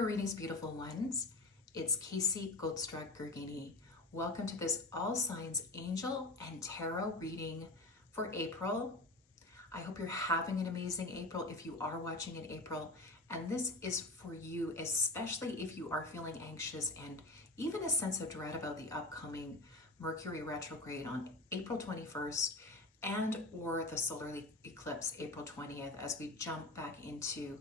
Greetings, beautiful ones. It's Casey Goldstruck-Gergini. Welcome to this All Signs Angel and Tarot reading for April. I hope you're having an amazing April if you are watching in April. And this is for you, especially if you are feeling anxious and even a sense of dread about the upcoming Mercury retrograde on April 21st and or the solar eclipse April 20th as we jump back into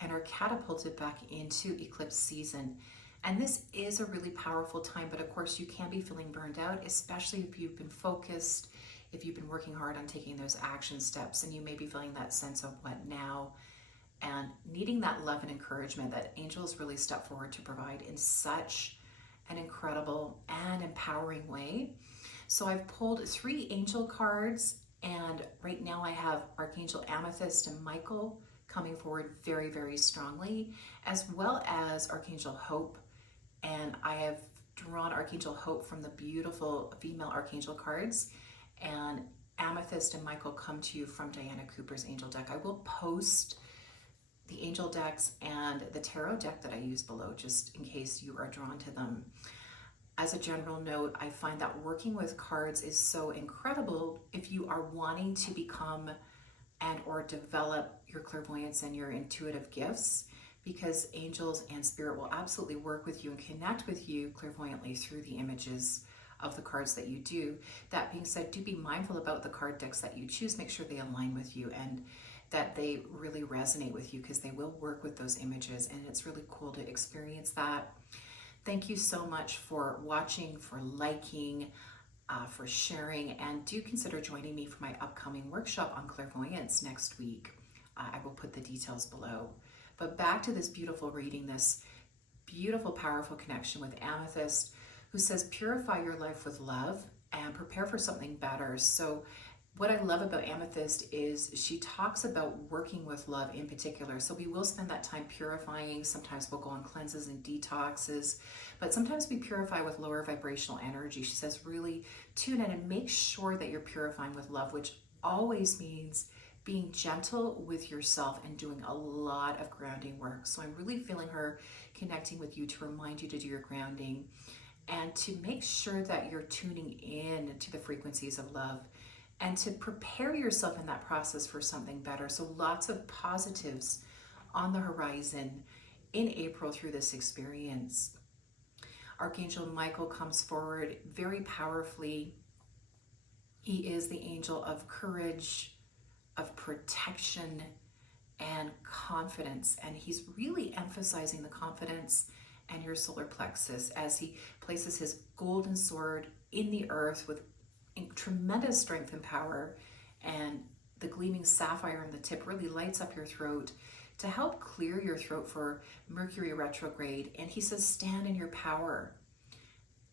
and are catapulted back into eclipse season. And this is a really powerful time, but of course you can be feeling burned out, especially if you've been focused, if you've been working hard on taking those action steps, and you may be feeling that sense of what now, and needing that love and encouragement that angels really step forward to provide in such an incredible and empowering way. So I've pulled 3 angel cards, and right now I have Archangel Amethyst and Michael coming forward very, very strongly, as well as Archangel Hope. And I have drawn Archangel Hope from the beautiful female Archangel cards, and Amethyst and Michael come to you from Diana Cooper's angel deck. I will post the angel decks and the tarot deck that I use below, just in case you are drawn to them. As a general note, I find that working with cards is so incredible if you are wanting to become and or develop your clairvoyance and your intuitive gifts, because angels and spirit will absolutely work with you and connect with you clairvoyantly through the images of the cards that you do. That being said, do be mindful about the card decks that you choose. Make sure they align with you and that they really resonate with you, because they will work with those images, and it's really cool to experience that. Thank you so much for watching, for liking, for sharing, and do consider joining me for my upcoming workshop on clairvoyance next week. I will put the details below. But back to this beautiful reading, this beautiful, powerful connection with Amethyst, who says, purify your life with love and prepare for something better. So what I love about Amethyst is she talks about working with love in particular. So we will spend that time purifying. Sometimes we'll go on cleanses and detoxes, but sometimes we purify with lower vibrational energy. She says, really tune in and make sure that you're purifying with love, which always means being gentle with yourself and doing a lot of grounding work. So I'm really feeling her connecting with you to remind you to do your grounding and to make sure that you're tuning in to the frequencies of love, and to prepare yourself in that process for something better. So lots of positives on the horizon in April through this experience. Archangel Michael comes forward very powerfully. He is the angel of courage, of protection, and confidence. And he's really emphasizing the confidence and your solar plexus as he places his golden sword in the earth with tremendous strength and power, and the gleaming sapphire on the tip really lights up your throat to help clear your throat for Mercury retrograde. And he says, stand in your power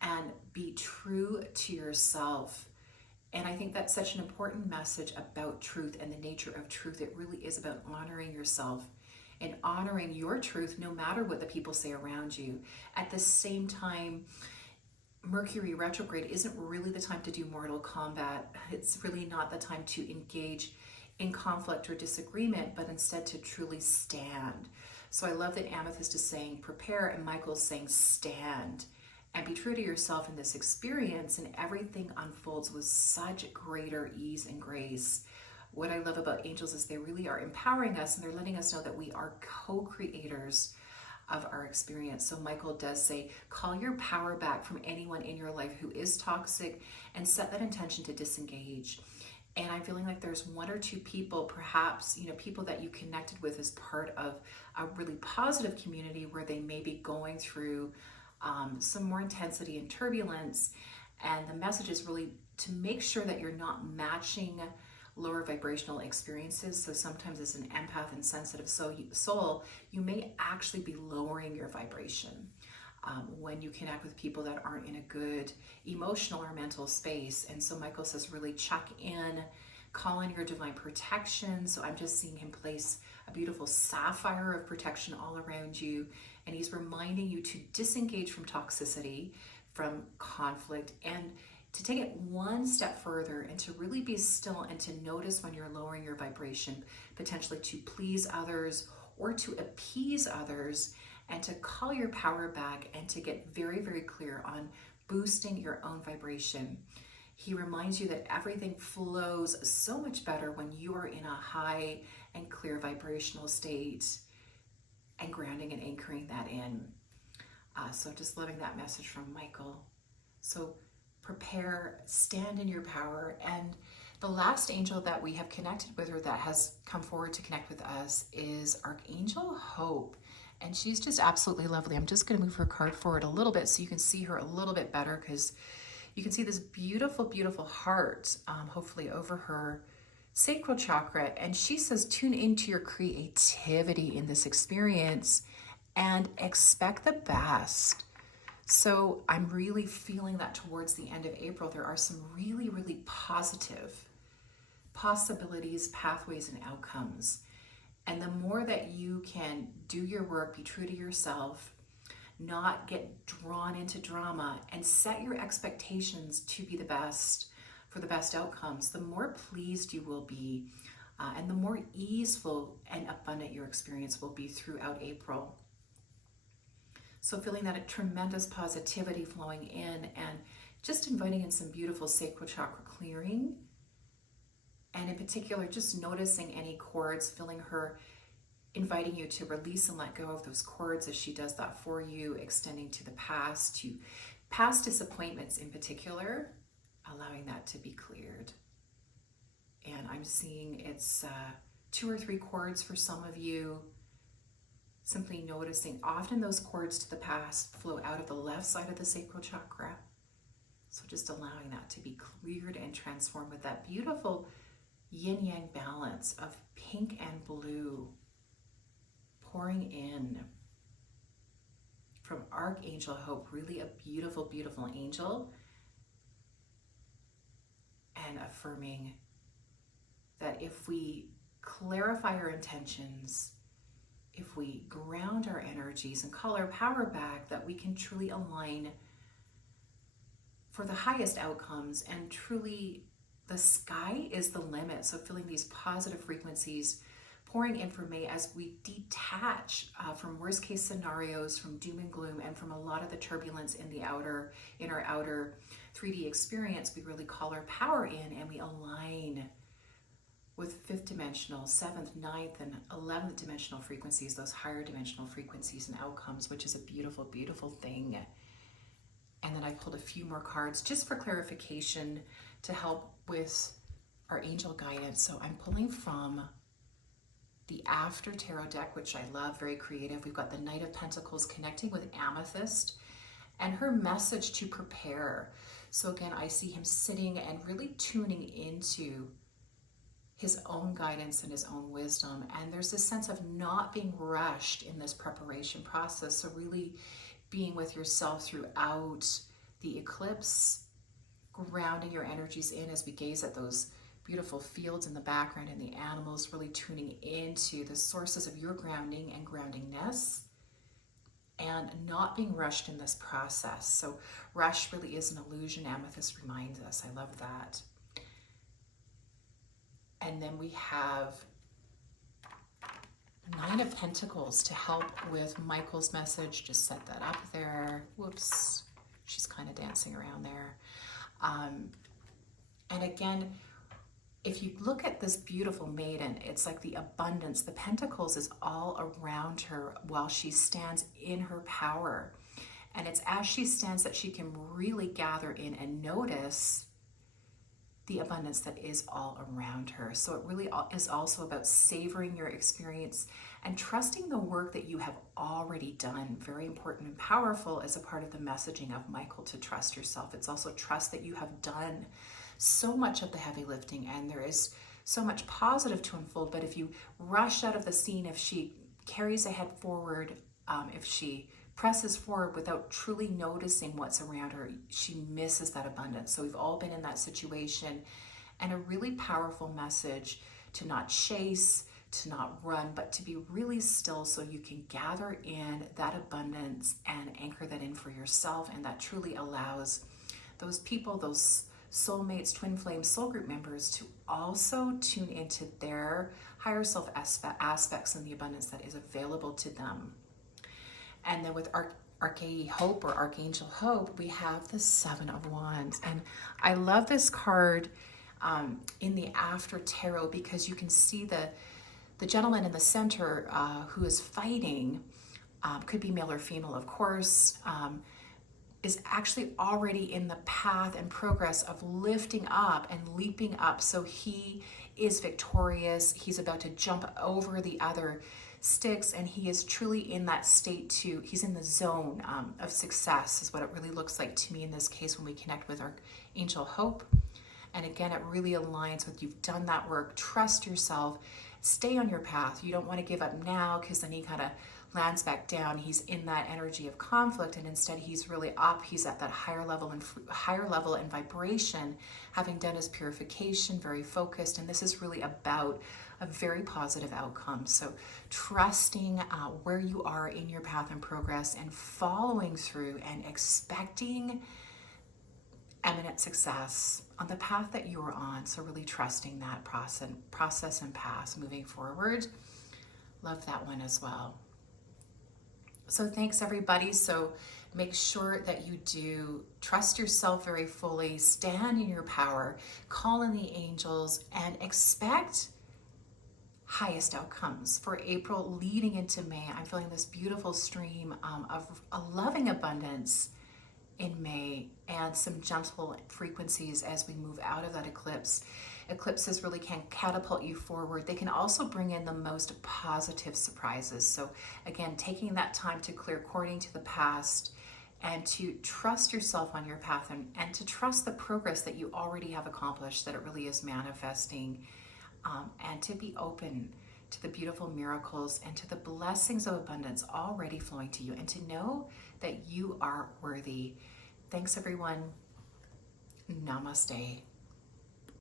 and be true to yourself. And I think that's such an important message about truth and the nature of truth. It really is about honoring yourself and honoring your truth, no matter what the people say around you. At the same time, Mercury retrograde isn't really the time to do mortal combat. It's really not the time to engage in conflict or disagreement, but instead to truly stand. So I love that Amethyst is saying prepare, and Michael's saying stand and be true to yourself in this experience, and everything unfolds with such greater ease and grace. What I love about angels is they really are empowering us, and they're letting us know that we are co-creators of our experience. So Michael does say, call your power back from anyone in your life who is toxic and set that intention to disengage. And I'm feeling like there's 1 or 2 people, perhaps, people that you connected with as part of a really positive community where they may be going through some more intensity and turbulence. And the message is really to make sure that you're not matching lower vibrational experiences. So sometimes as an empath and sensitive soul, you may actually be lowering your vibration when you connect with people that aren't in a good emotional or mental space. And so Michael says, really check in, call on your divine protection. So I'm just seeing him place a beautiful sapphire of protection all around you. And he's reminding you to disengage from toxicity, from conflict, and to take it one step further and to really be still and to notice when you're lowering your vibration, potentially to please others or to appease others, and to call your power back and to get very, very clear on boosting your own vibration. He reminds you that everything flows so much better when you are in a high and clear vibrational state, and grounding and anchoring that in. So just loving that message from Michael. So prepare, stand in your power. And the last angel that we have connected with, or that has come forward to connect with us, is Archangel Hope. And she's just absolutely lovely. I'm just going to move her card forward a little bit so you can see her a little bit better, because you can see this beautiful, beautiful heart, hopefully over her sacral chakra. And she says, tune into your creativity in this experience and expect the best. So I'm really feeling that towards the end of April, there are some really, really positive possibilities, pathways, and outcomes. And the more that you can do your work, be true to yourself, not get drawn into drama, and set your expectations to be the best, for the best outcomes, the more pleased you will be, and the more easeful and abundant your experience will be throughout April. So feeling that a tremendous positivity flowing in, and just inviting in some beautiful sacral chakra clearing. And in particular, just noticing any cords, feeling her inviting you to release and let go of those cords as she does that for you, extending to the past, to past disappointments in particular, allowing that to be cleared. And I'm seeing it's 2 or 3 cords for some of you. Simply noticing, often those cords to the past flow out of the left side of the sacral chakra. So just allowing that to be cleared and transformed with that beautiful yin-yang balance of pink and blue pouring in from Archangel Hope. Really a beautiful, beautiful angel. And affirming that if we clarify our intentions, if we ground our energies and call our power back, that we can truly align for the highest outcomes, and truly the sky is the limit. So feeling these positive frequencies pouring in for May as we detach from worst case scenarios, from doom and gloom, and from a lot of the turbulence in our outer 3D experience. We really call our power in, and we align with 5th dimensional, 7th, 9th, and 11th dimensional frequencies, those higher dimensional frequencies and outcomes, which is a beautiful, beautiful thing. And then I pulled a few more cards just for clarification to help with our angel guidance. So I'm pulling from the After Tarot deck, which I love, very creative. We've got the Knight of Pentacles connecting with Amethyst and her message to prepare. So again, I see him sitting and really tuning into his own guidance and his own wisdom. And there's this sense of not being rushed in this preparation process. So really being with yourself throughout the eclipse, grounding your energies in as we gaze at those beautiful fields in the background and the animals, really tuning into the sources of your grounding and groundingness, and not being rushed in this process. So rush really is an illusion, Amethyst reminds us. I love that. And then we have 9 of Pentacles to help with Michael's message. Just set that up there. Whoops, she's kind of dancing around there. And again, if you look at this beautiful maiden, it's like the abundance. The Pentacles is all around her while she stands in her power. And it's as she stands that she can really gather in and notice the abundance that is all around her. So it really is also about savoring your experience and trusting the work that you have already done. Very important and powerful as a part of the messaging of Michael, to trust yourself. It's also trust that you have done so much of the heavy lifting, and there is so much positive to unfold. But if you rush out of the scene, if she carries ahead forward, if she presses forward without truly noticing what's around her, she misses that abundance. So we've all been in that situation, and a really powerful message to not chase, to not run, but to be really still so you can gather in that abundance and anchor that in for yourself. And that truly allows those people, those soulmates, twin flame, soul group members, to also tune into their higher self aspects and the abundance that is available to them. And then with Archangel Hope, we have the Seven of Wands. And I love this card in the After Tarot because you can see the gentleman in the center who is fighting, could be male or female, of course, is actually already in the path and progress of lifting up and leaping up. So he is victorious. He's about to jump over the other sticks, and he is truly in that state he's in the zone of success is what it really looks like to me in this case when we connect with Archangel Hope. And again, it really aligns with you've done that work. Trust yourself. Stay on your path. You don't want to give up now because then he kind of lands back down. He's in that energy of conflict, and instead he's really up. He's at that higher level and vibration, having done his purification, very focused. And this is really about a very positive outcome. So trusting where you are in your path and progress, and following through and expecting eminent success on the path that you are on. So really trusting that process and path moving forward. Love that one as well. So thanks everybody. So make sure that you do trust yourself very fully, stand in your power, call in the angels, and expect highest outcomes for April leading into May. I'm feeling this beautiful stream of a loving abundance in May, and some gentle frequencies as we move out of that eclipse. Eclipses really can catapult you forward. They can also bring in the most positive surprises. So again, taking that time to clear cording to the past and to trust yourself on your path, and to trust the progress that you already have accomplished, that it really is manifesting, and to be open to the beautiful miracles and to the blessings of abundance already flowing to you, and to know that you are worthy. Thanks everyone. Namaste.